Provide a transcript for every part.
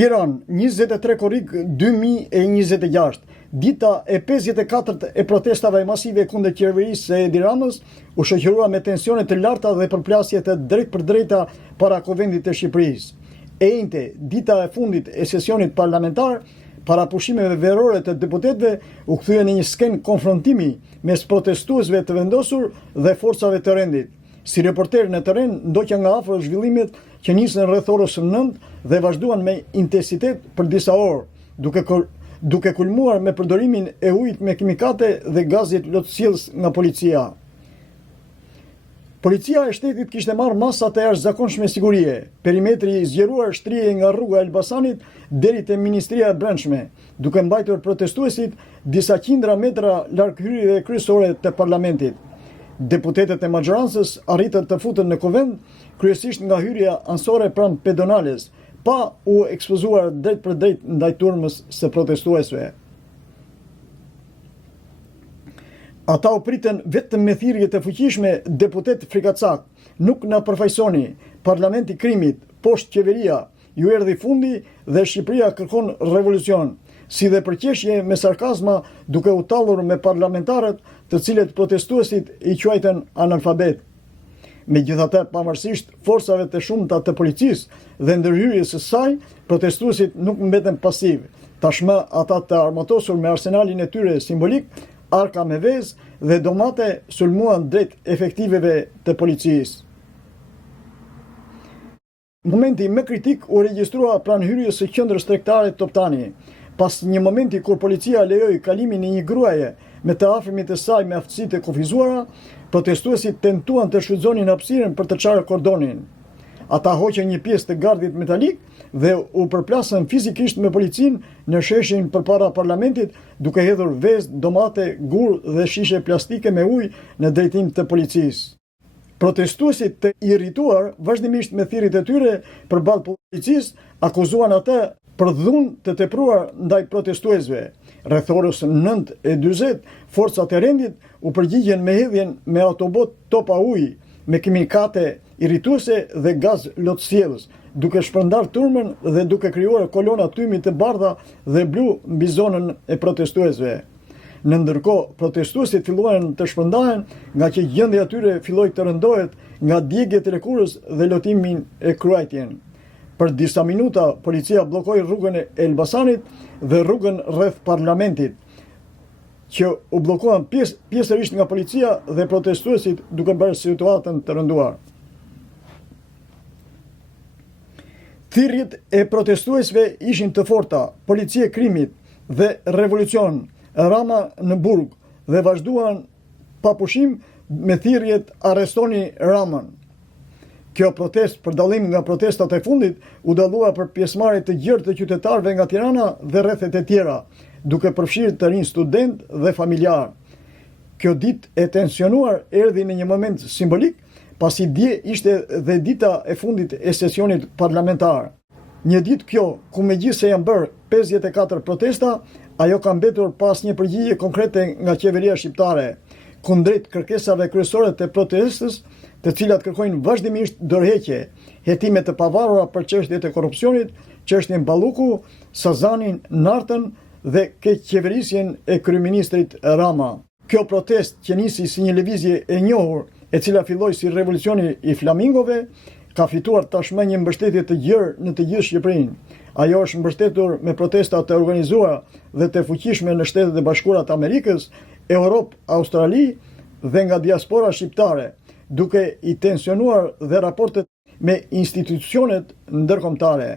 Tiranë, 23 korrik 2026, dita e 54 e protestave masive kundër qeverisë së Edi Ramës, u shoqërua me tensione të larta dhe përplasje të drejt për drejta para Kuvendit të Shqipërisë. E njëjtë, dita e fundit e sesionit parlamentar, para pushimeve verore të deputetëve, u kthye në një skenë konfrontimi mes protestuesve të vendosur dhe forcave të rendit. Si reporter në terren, ndoqja nga afër zhvillimet që nisën rreth orës 9 dhe vazhduan me intensitet për disa orë, duke kulmuar me përdorimin e ujit me kimikate dhe gazit lotësjellës nga policia. Policia e shtetit kishte marrë masa të jashtëzakonshme sigurie. Perimetri i zgjeruar shtrihej nga rruga Elbasanit deri te Ministria e Brendshme, duke mbajtur protestuesit disa qindra metra larg hyrjeve kryesore të parlamentit. Deputetët e majorancës arritën të futen në kuvend, kryesisht nga hyrja anësore pranë pedonales, pa u ekspozuar drejt për drejt ndaj turmës së protestuesve. Ata u pritën vetëm me thirrje të fuqishme deputet frikacak, nuk na përfaqësoni, parlamenti krimit, poshtë qeveria, ju erdhi fundi dhe Shqipëria kërkon revolucion, si dhe përqeshje me sarkazma duke u tallur me parlamentarët të cilët protestuesit i quajtën analfabet. Megjithatë, pavarësisht forcave të shumta të policisë dhe ndërhyrjes së saj, protestuesit nuk mbeten pasiv. Tashmë ata të armatosur me arsenalin e tyre simbolik, arka me vezë dhe domate sulmuan drejt efektiveve të policisë. Momenti më kritik u regjistrua pranë hyrjes së qendrës tregtare Toptani, pas një momenti kur policia lejoi kalimin e një gruaje me të afërmit të saj me aftësi të kufizuara, protestuesit tentuan të shfrytëzonin hapësirën për të çarë kordonin. Ata hoqën një pjesë të gardit metalik dhe u përplasën fizikisht me policinë në sheshin përpara parlamentit, duke hedhur vezë, domate, gur dhe shishe plastike me ujë në drejtim të policisë. Protestuesit të irrituar vazhdimisht me thirrjet e tyre përballë policisë akuzuan atë për dhunë të tepruar ndaj protestuesve. Rreth orës 9:40, forcat e rendit u përgjigjen me hedhjen me autobot topa ujë, me kimikate irrituese dhe gaz lotësjellës, duke shpërndar turmën dhe duke krijuar kolona tymi të bardha dhe blu mbi zonën e protestuesve. Në ndërkohë, protestuesit filluan të shpërndahen nga që gjendja e tyre filloi të rëndohet nga djegjet e lëkurës dhe lotimin e kruajtjen. Për disa minuta, policia bllokoi rrugën e Elbasanit dhe rrugën rreth parlamentit, që u bllokuan pjesërisht nga policia dhe protestuesit duke bërë situatën të rënduar. Thirrjet e protestuesve ishin të forta, policia e krimit dhe revolucion, Rama në burg, dhe vazhduan pa pushim me thirrjet arrestoni Ramën. Kjo protest, për dallim nga protestat e fundit, u dallua për pjesëmarrje të gjerë të qytetarëve nga Tirana dhe rrethet e tjera, duke përfshirë të rinj student dhe familjar. Kjo ditë e tensionuar erdhi në një moment simbolik, pasi dje ishte dhe dita e fundit e sesionit parlamentar. Një ditë kjo, ku megjithse janë bërë 54 protesta, ajo ka mbetur pas një përgjigje konkrete nga qeveria shqiptare, kundrejt kërkesave kryesore të protestës, të cilat kërkojnë vazhdimisht dorëheqje, hetime të pavarura për çështjet e korrupsionit, çështjen Balluku, Sazanin, Nartën dhe keqeverisjen e kryeministrit Rama. Kjo protest që nisi si një lëvizje e njohur, e cila filloi si revolucioni i flamingove, ka fituar tashmë një mbështetje të gjerë në të gjithë Shqipërinë. Ajo është mbështetur me protesta të organizuara dhe të fuqishme në Shtetet e Bashkuara të Amerikës, Europë, Australi dhe nga diaspora shqiptare, duke i tensionuar dhe raportet me institucionet ndërkombëtare.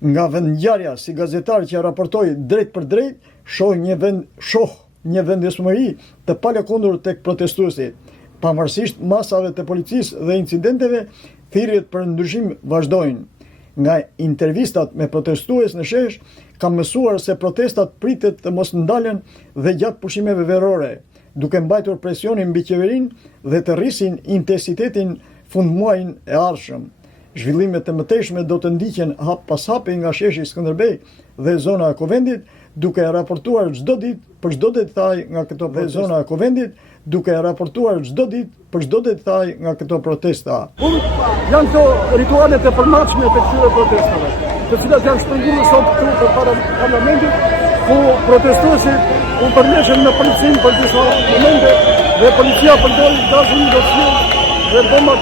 Nga vendngjarja si gazetar që raportoi drejt për drejt, shoh një vendesmëri të palëkundur tek protestuesit. Pavarësisht masave të policisë dhe incidenteve, thirrjet për ndryshim vazhdojnë. Nga intervistat me protestues në shesh, kam mësuar se protestat pritet të mos ndalen dhe gjatë pushimeve verore, duke mbajtur presionin mbi qeverinë dhe të rrisin intensitetin fundmuajin e ardhshëm. Zhvillimet e mëtejshme do të ndiqen hap pas hapi nga sheshi Skënderbej dhe zona e Kuvendit, duke raportuar çdo ditë për çdo detaj nga këto zona e Kuvendit, duke raportuar çdo ditë për çdo detaj nga këto protesta. Janë këto ritualet e përmatshme të këtyre protestave, të cilat janë shpërngulur sot këtu përpara parlamentit, ku protestuesit u përmeshën në policinë për disa momente dhe policia përdori gazin ndosur dhe bombat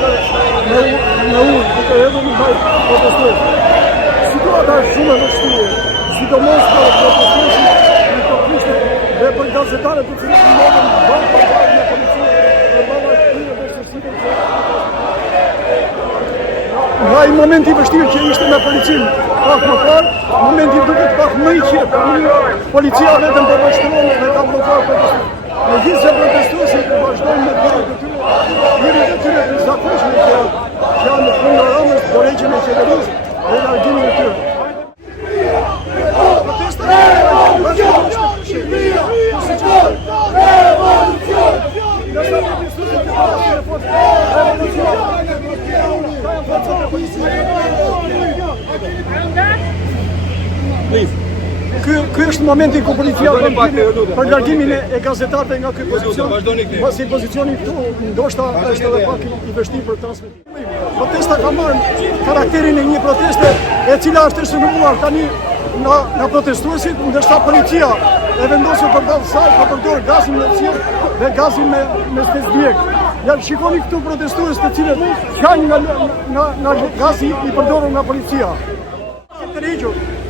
në ujë, duke hedhur ndaj protestuesve. Situata është shumë e vështirë, sidomos për protestuesit në këto kushte dhe për gazetarët të cilët ndodhen ballë për ballë me policinë dhe balla këtyre vështirësive që nga i momenti vështirë që ishte me policinë pak më parë, momenti duket pak më i qetë. Policia vetëm po vështron dhe ka bllokuar protestin. Megjithëse protestuesit vazhdojnë me dhënë të tyre, njëri të tyre të zakonshme që janë në fund Ramës, dorëheqjen e qeverisë dhe largimin e tyre. Ky është momenti ku policia për largimin e gazetarëve nga ky pozicion. Pasi pozicioni këtu ndoshta është edhe pak i vështirë për transmetim. Protesta ka marrë karakterin e një proteste e cila është shënuar tani nga protestuesit, ndërsa policia e vendosur përballë saj për përdorur gazin me qiell dhe gazin me stesdjeg. Ja shikoni këtu protestues të cilët kanë nga gazi i përdorur nga policia.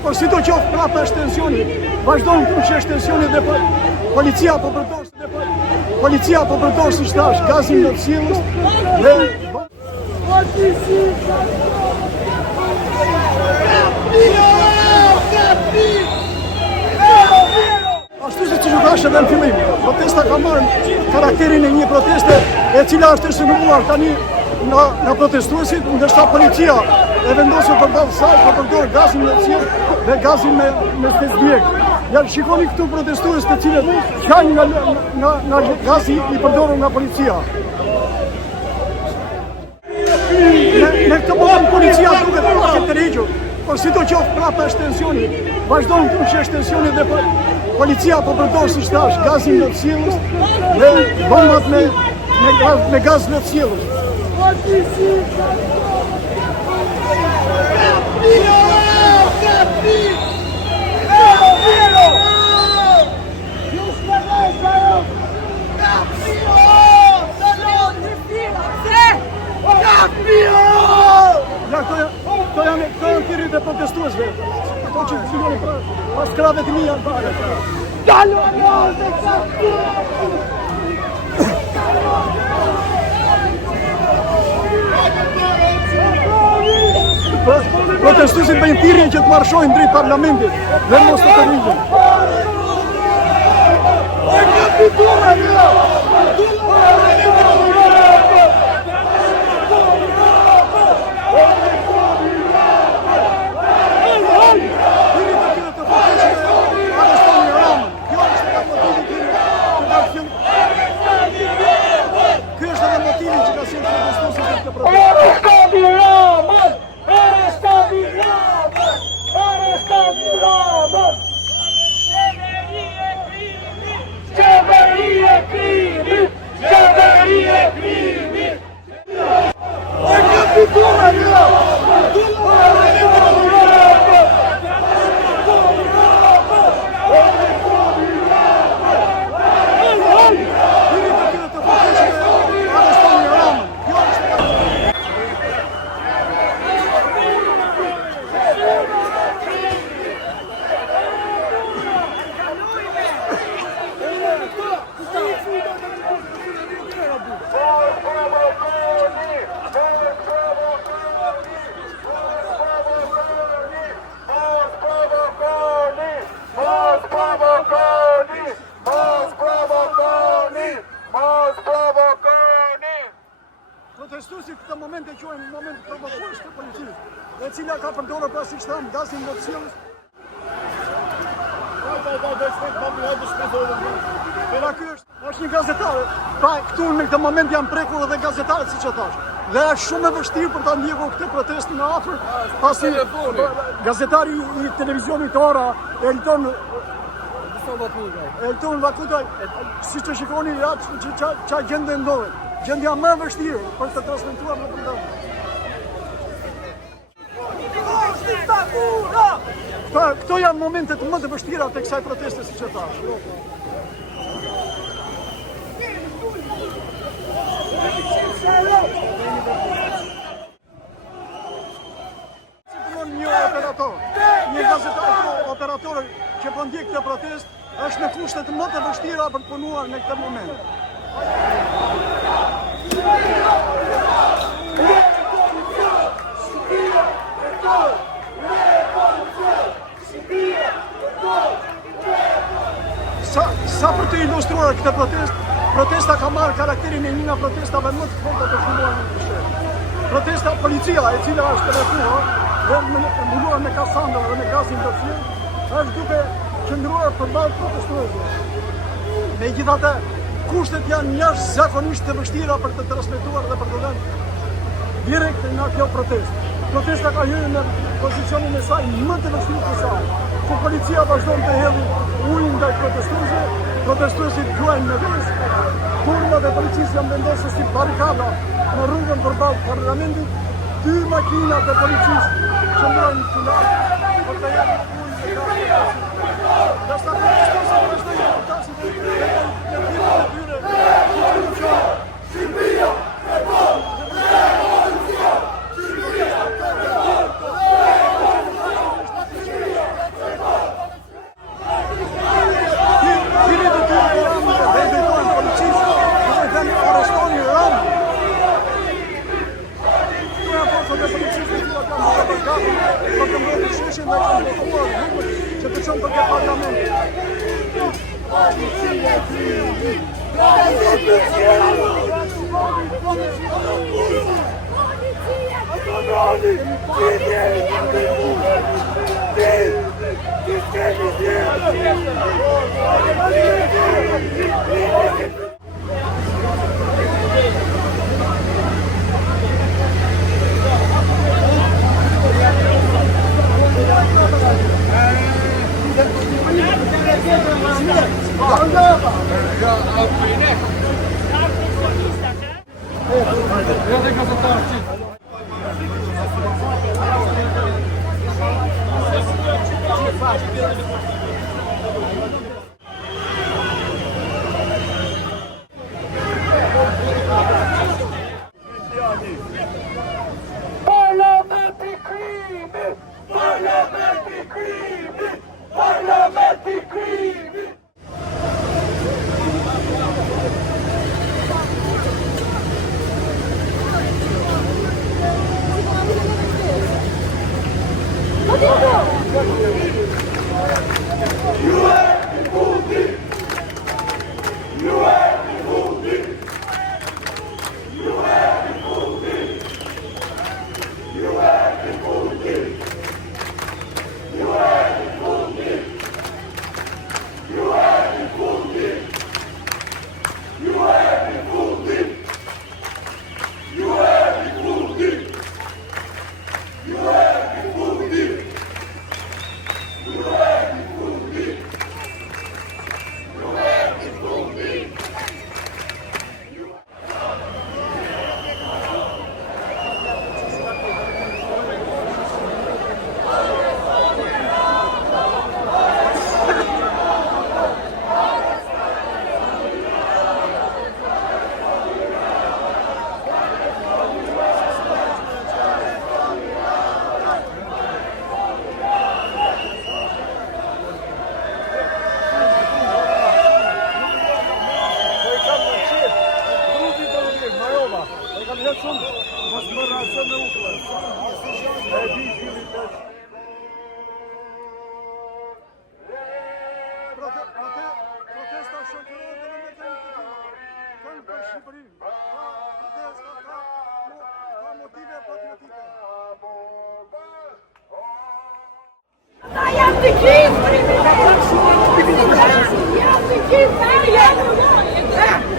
Por si do qoftë prapë është tensioni, vazhdojnë këtu që është tensioni dhe policia po përdor si thash gazin në qiellës dhe ashtu si që thash edhe në fillim, protesta ka marrë karakterin e një proteste e cila është shënuar tani nga protestuesit, ndërsa policia e vendosur përballë saj për përdorur gazin me qiell dhe gazin me stesdjeg. Ja shikoni këtu protestues të cilët kanë nga gazi i përdorur nga policia. Në këtë moment policia duket pak e tërhequr, por si do qoftë prapë është tensioni, vazhdojnë këtu që është tensioni dhe policia po përdor si thash gazin në qiellës dhe bombat me gaz në qiellës. Këto janë tirit e protestuesve, ato që fillojnë pas krave të mia bare. Protestuesit bëjnë thirrje që të marshojnë drejt parlamentit dhe mos të tërhiqen. Protestuesit këtë moment e quajnë moment provokues të policisë, e cila ka përdorur pra siç tham gazin në qiellës. Ky është një gazetar. Pra këtu në këtë moment janë prekur edhe gazetarët siç e thash. Dhe është shumë e vështirë për ta ndjekur këtë protestë nga afër, pasi gazetari i televizionit Ora, Elton Elton Vakutaj, si që shikoni atë që gjendje ndodhet. Gjendja më e vështirë për të transmetuar në përndonjë. Këto janë momentet më të vështira të kësaj proteste, si që thash. Një operator që po ndjek këtë protest është në kushtet më të vështira për të punuar në këtë moment. Sa për të ilustruar këtë protesta ka marrë karakterin e një nga protestave më të forta të filluar në Prishtinë. Protesta policia e cila është rrethuar dhe mbuluar me kasandra dhe me gazin të fshirë, është duke qëndruar përballë protestuesve. Megjithatë, kushtet janë jashtëzakonisht të vështira për të transmetuar dhe për të dhënë direkt nga kjo protestë. Protesta ka hyrë në pozicionin e saj më të vështirë të saj, ku policia vazhdon të hedhë ujë ndaj protestuesve, protestuesit luajnë me vezë, turmat e policisë janë vendosur si barikada në rrugën përballë parlamentit, 2 makina të policisë qëndrojnë në larg për të hedhur ujë dhe gaz. Dasta protestuesit vazhdojnë të tasin e tyre Shqipëria e bom!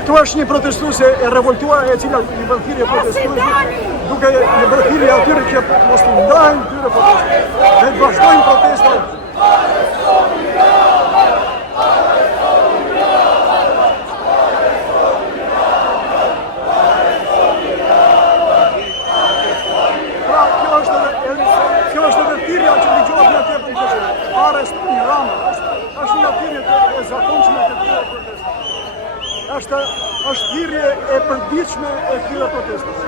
Këtu është një protestuese e revoltuar e cila një bërthirje protestuese duke një bërthirje atyre që mos të ndajnë tyre protestë dhe të vazhdojnë protestat. është thirrje e përditshme e këtyre protestave.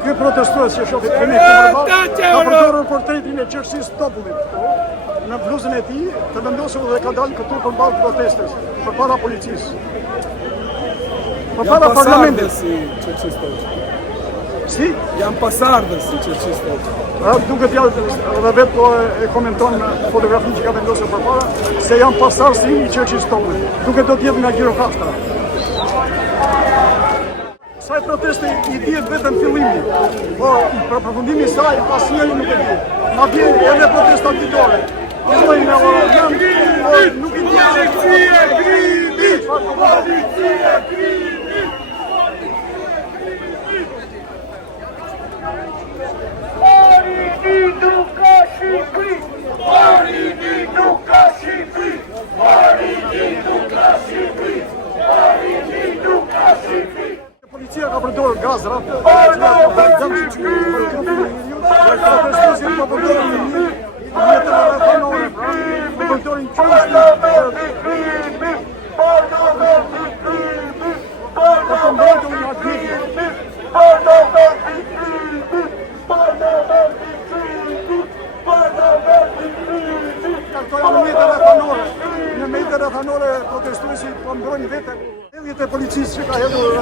Ky protestues që shohit kemi këtu përballë, ka përdorur portretin e qeverisë popullit këtu në bluzën e tij, të vendosur dhe ka dalë këtu përballë protestës, përpara policisë. Përpara parlamentit si qeverisë. Si? Janë pasardhës si qeverisë. Duket edhe vetë po e komenton fotografinë që ka vendosur përpara se janë pasardhësi i qeverisë popullit. Duket do të jetë nga Gjirokastra. Saj proteste i dihet vetëm fillimi, po për përfundimi i saj asnjëri nuk e di. Madje edhe protesta ditore. Fillojnë me orajan, po nuk i di. Policia krimi! Policia krimi! Marido Cachipri! Marido Cachipri! Marido Cachipri! Marido Cachipri! Policia ka përdorur gaz rapë, protestuesit po përdorin mjetët rrethanore, po përdorin qumshti, po përmbajtën nga djegje. Në mjetët rrethanore protestuesit po mbrojnë vete. Hedhjet e policisë që ka hedhur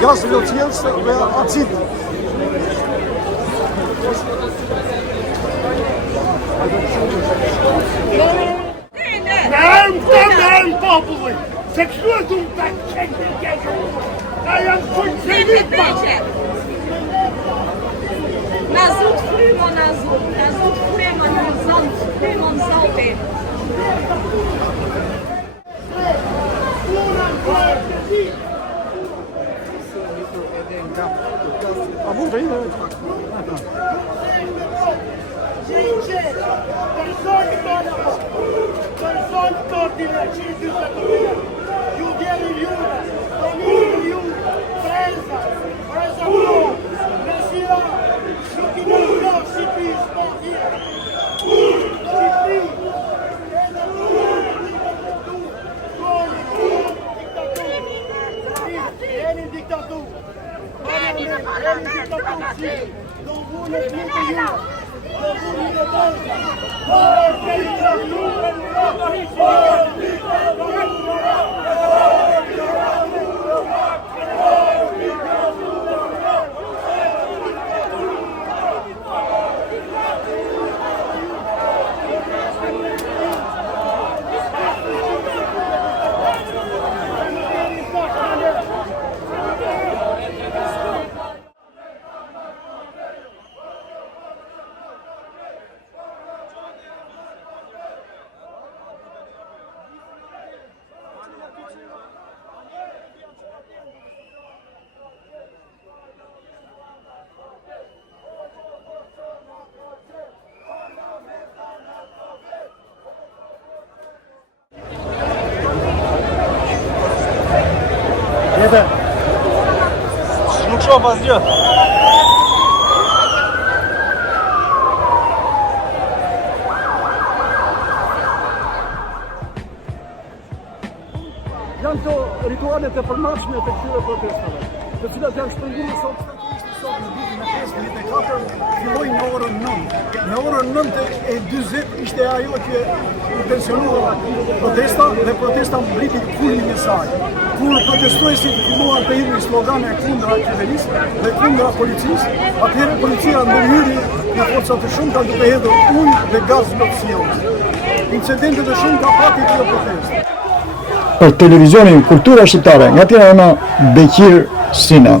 gaz lotjellës dhe acid. Në populli, se kështu e du të qenë në keshë, na janë funksionit ma. Na zot frymon, na zot frymon, na zot frymon zote. A mund të ide? Persone ordine, ci ju vjeri juve, familju juve, presa blu, mesira, shukine blu, Shqipëri, Shqipëri, jeni diktatur, do vunë të jetë juve, do vunë të Nuk shoh asgjë. Janë këto ritualet e përmashme të këtyre protestave, të cilat janë shpërnguar sot në ditën e 5:24, filloi në orën 9. Në orën 9:40 ishte ajo që u tensionua protesta dhe protesta mbriti kulmin e saj. Kur protestuesit filluan të hidhin slogane kundra qeverisë dhe kundra policisë, atëherë policia ndërhyri në forca të shumta duke hedhur ujë dhe gaz lotësjellës. Incidente të shumta pati kjo protestë. Për televizionin Kultura Shqiptare, nga Tirana, Beqir Sina.